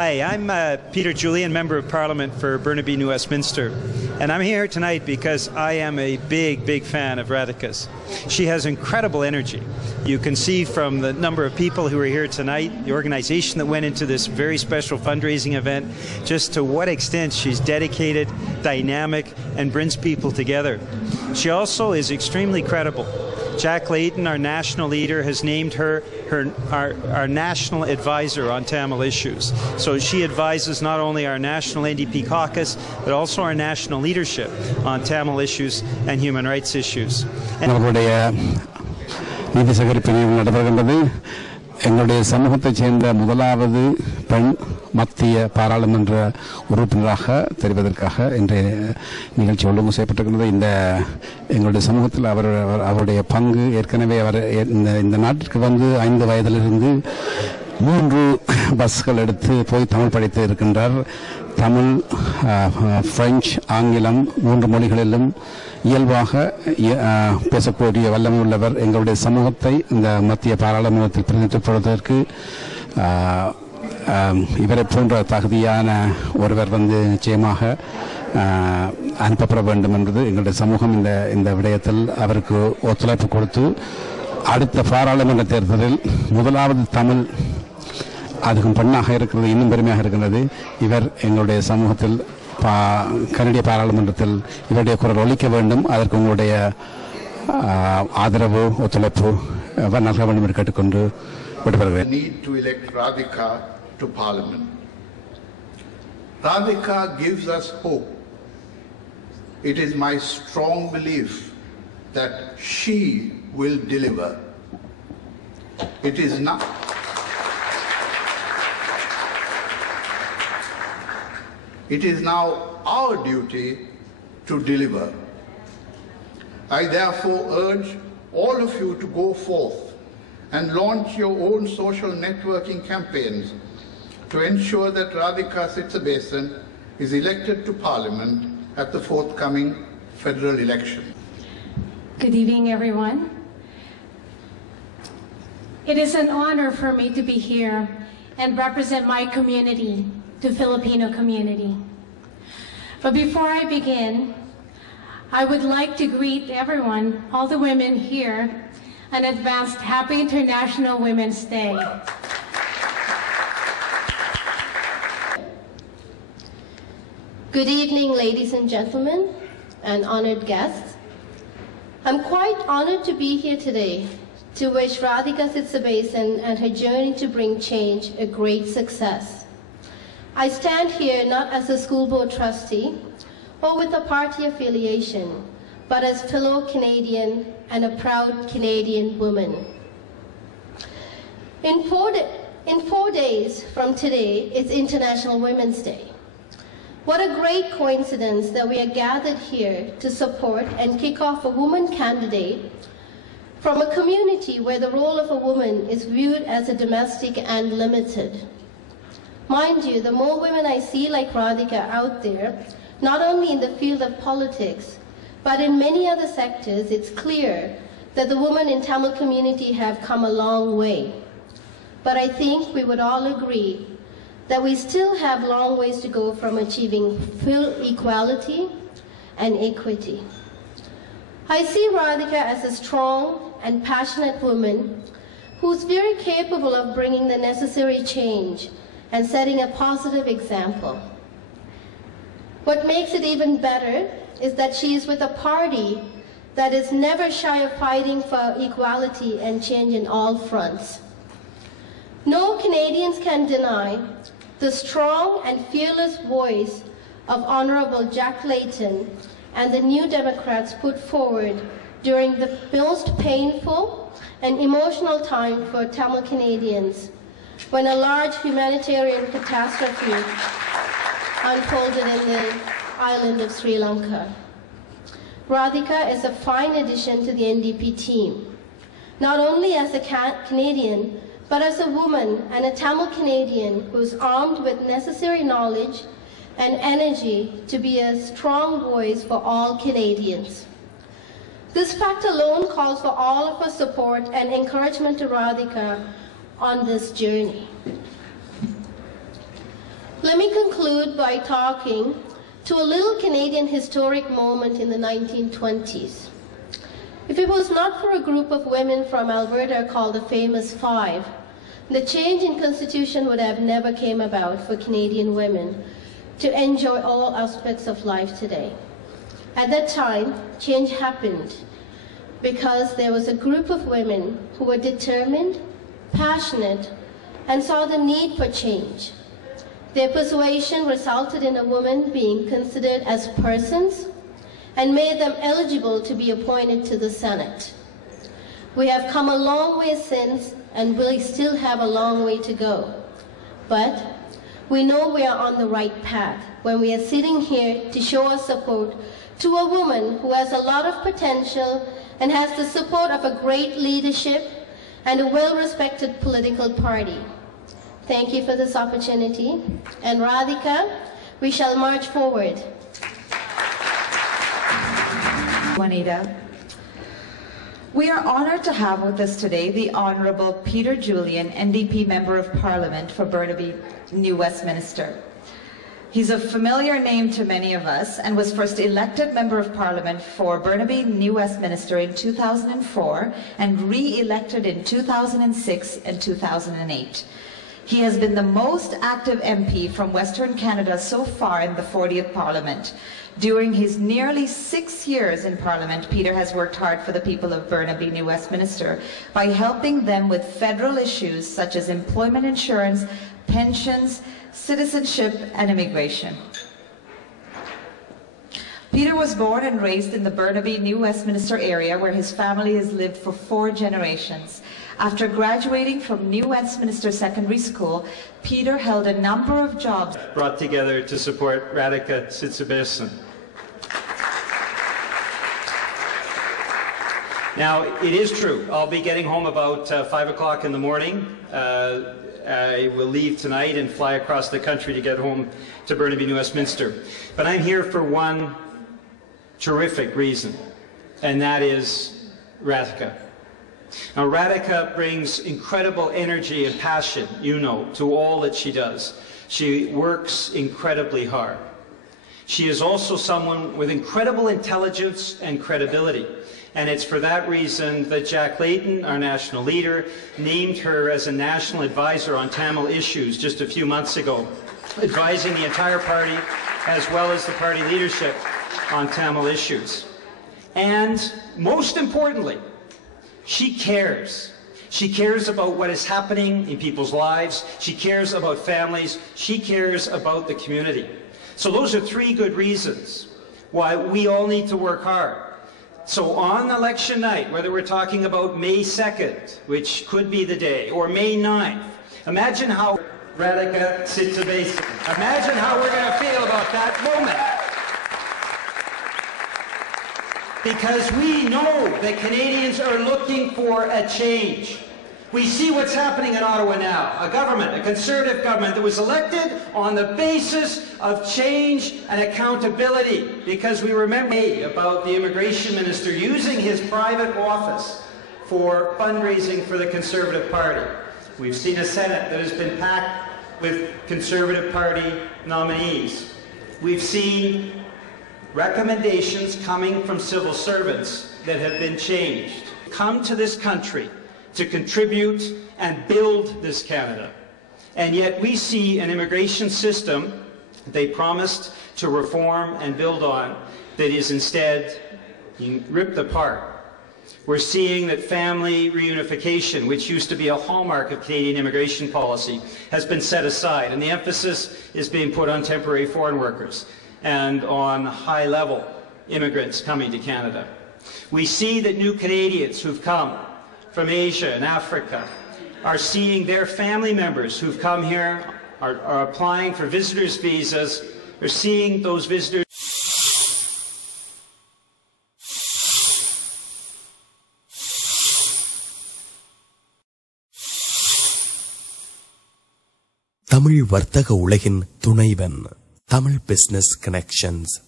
Hi, I'm Peter Julian, Member of Parliament for Burnaby New Westminster, and I'm here tonight because I am a big fan of Rathika's. She has incredible energy. You can see from the number of people who are here tonight, the organization that went into this very special fundraising event, just to what extent she's dedicated, dynamic, and brings people together. She also is extremely credible. Jack Layton, our national leader, has named her our national advisor on Tamil issues. So she advises not only our national NDP caucus, but also our national leadership on Tamil issues and human rights issues. எங்களுடைய சமூகத்தைச் சேர்ந்த முதலாவது பெண் மத்திய பாராளுமன்ற உறுப்பினராக தெரிவதற்காக இன்றைய நிகழ்ச்சி ஒழுங்கு செய்யப்பட்டிருக்கிறது. இந்த எங்களுடைய சமூகத்தில் அவருடைய பங்கு ஏற்கனவே அவர் இந்த நாட்டிற்கு வந்து 5 வயதிலிருந்து 3 பஸ்கள் எடுத்து போய் தமிழ் படித்து இருக்கின்றார். தமிழ், பிரெஞ்சு, ஆங்கிலம் 3 மொழிகளிலும் இயல்பாக பேசக்கூடிய வல்லமை உள்ளவர். எங்களுடைய சமூகத்தை இந்த மத்திய பாராளுமன்றத்தில் பிரதிநிதித்துவப்படுவதற்கு இவரை போன்ற தகுதியான ஒருவர் நிச்சயமாக அனுப்பப்பட வேண்டும் என்பது எங்களுடைய சமூகம் இந்த விடயத்தில் அவருக்கு ஒத்துழைப்பு கொடுத்து அடுத்த பாராளுமன்ற தேர்தலில் முதலாவது தமிழ் அதுக்கும் பெண்ணாக இருக்கிறது இன்னும் பெருமையாக இருக்கின்றது. இவர் எங்களுடைய சமூகத்தில் கனடிய பாராளுமன்றத்தில் இவருடைய குரல் ஒலிக்க வேண்டும். அதற்கு உங்களுடைய ஆதரவு ஒத்துழைப்பு நல்க வேண்டும் என்று கேட்டுக்கொண்டு விடைபெறுகிறேன். Need to elect Rathika to Parliament. Rathika gives us hope. It is my strong belief that she will deliver. It is not. It is now our duty to deliver. I therefore urge all of you to go forth and launch your own social networking campaigns to ensure that Rathika Sitsabesan is elected to Parliament at the forthcoming federal election. Good evening, everyone. It is an honor for me to be here and represent my community, the Filipino community. But before I begin, I would like to greet everyone, all the women here, an advanced Happy International Women's Day. Good evening, ladies and gentlemen, and honored guests. I'm quite honored to be here today to wish Rathika Sitsabesan and her journey to bring change a great success. I stand here not as a school board trustee or with a party affiliation, but as fellow Canadian and a proud Canadian woman. In 4 days from today is International Women's Day. What a great coincidence that we are gathered here to support and kick off a woman candidate from a community where the role of a woman is viewed as a domestic and limited. Mind you, the more women I see like Rathika out there, not only in the field of politics, but in many other sectors, it's clear that the women in Tamil community have come a long way. But I think we would all agree that we still have long ways to go from achieving full equality and equity. I see Rathika as a strong and passionate woman who's very capable of bringing the necessary change and setting a positive example. What makes it even better is that she is with a party that is never shy of fighting for equality and change in all fronts. No Canadians can deny the strong and fearless voice of Honorable Jack Layton and the New Democrats put forward during the most painful and emotional time for Tamil Canadians, when a large humanitarian catastrophe unfolded in the island of Sri Lanka. Rathika is a fine addition to the NDP team, not only as a Canadian, but as a woman and a Tamil Canadian who is armed with necessary knowledge and energy to be a strong voice for all Canadians. This fact alone calls for all of our support and encouragement to Rathika on this journey. Let me conclude by talking to a little Canadian historic moment in the 1920s. If it was not for a group of women from Alberta called the Famous Five, the change in constitution would have never came about for Canadian women to enjoy all aspects of life today. At that time, change happened because there was a group of women who were determined, passionate, and saw the need for change. Their persuasion resulted in a woman being considered as persons and made them eligible to be appointed to the Senate. We have come a long way since, and we still have a long way to go. But we know we are on the right path when we are sitting here to show our support to a woman who has a lot of potential and has the support of a great leadership and a well-respected political party. Thank you for this opportunity. And Rathika, we shall march forward. Juanita. We are honored to have with us today the Honorable Peter Julian, NDP Member of Parliament for Burnaby, New Westminster. He's a familiar name to many of us and was first elected Member of Parliament for Burnaby, New Westminster in 2004 and re-elected in 2006 and 2008. He has been the most active MP from Western Canada so far in the 40th Parliament. During his nearly 6 years in Parliament, Peter has worked hard for the people of Burnaby, New Westminster by helping them with federal issues such as employment insurance, pensions, citizenship, and immigration. Peter was born and raised in the Burnaby, New Westminster area where his family has lived for 4 generations. After graduating from New Westminster Secondary School, Peter held a number of jobs brought together to support Rathika Sitsabesan. Now, it is true, I'll be getting home about 5 o'clock in the morning. I will leave tonight and fly across the country to get home to Burnaby, New Westminster. But I'm here for one terrific reason, and that is Rathika. Now, Rathika brings incredible energy and passion, you know, to all that she does. She works incredibly hard. She is also someone with incredible intelligence and credibility. And it's for that reason that Jack Layton, our national leader, named her as a national advisor on Tamil issues just a few months ago, advising the entire party as well as the party leadership on Tamil issues. And most importantly, she cares. She cares about what is happening in people's lives. She cares about families. She cares about the community. So those are 3 good reasons why we all need to work hard. So on election night, whether we're talking about May 2nd, which could be the day, or May 9th, imagine how Rathika Sitsabesan, imagine how we're going to feel about that moment. Because we know that Canadians are looking for a change. We see what's happening in Ottawa now. A government, a Conservative government that was elected on the basis of change and accountability. Because we remember about the immigration minister using his private office for fundraising for the Conservative Party. We've seen a Senate that has been packed with Conservative Party nominees. We've seen recommendations coming from civil servants that have been changed. Come to this country to contribute and build this Canada. And yet we see an immigration system they promised to reform and build on that is instead being ripped apart. We're seeing that family reunification, which used to be a hallmark of Canadian immigration policy, has been set aside, and the emphasis is being put on temporary foreign workers and on high-level immigrants coming to Canada. We see that new Canadians who've come from Asia and Africa are seeing their family members who've come here, are applying for visitors' visas, are seeing those visitors. Tamil வர்த்தக உலகின் துணைவன், Tamil business connections.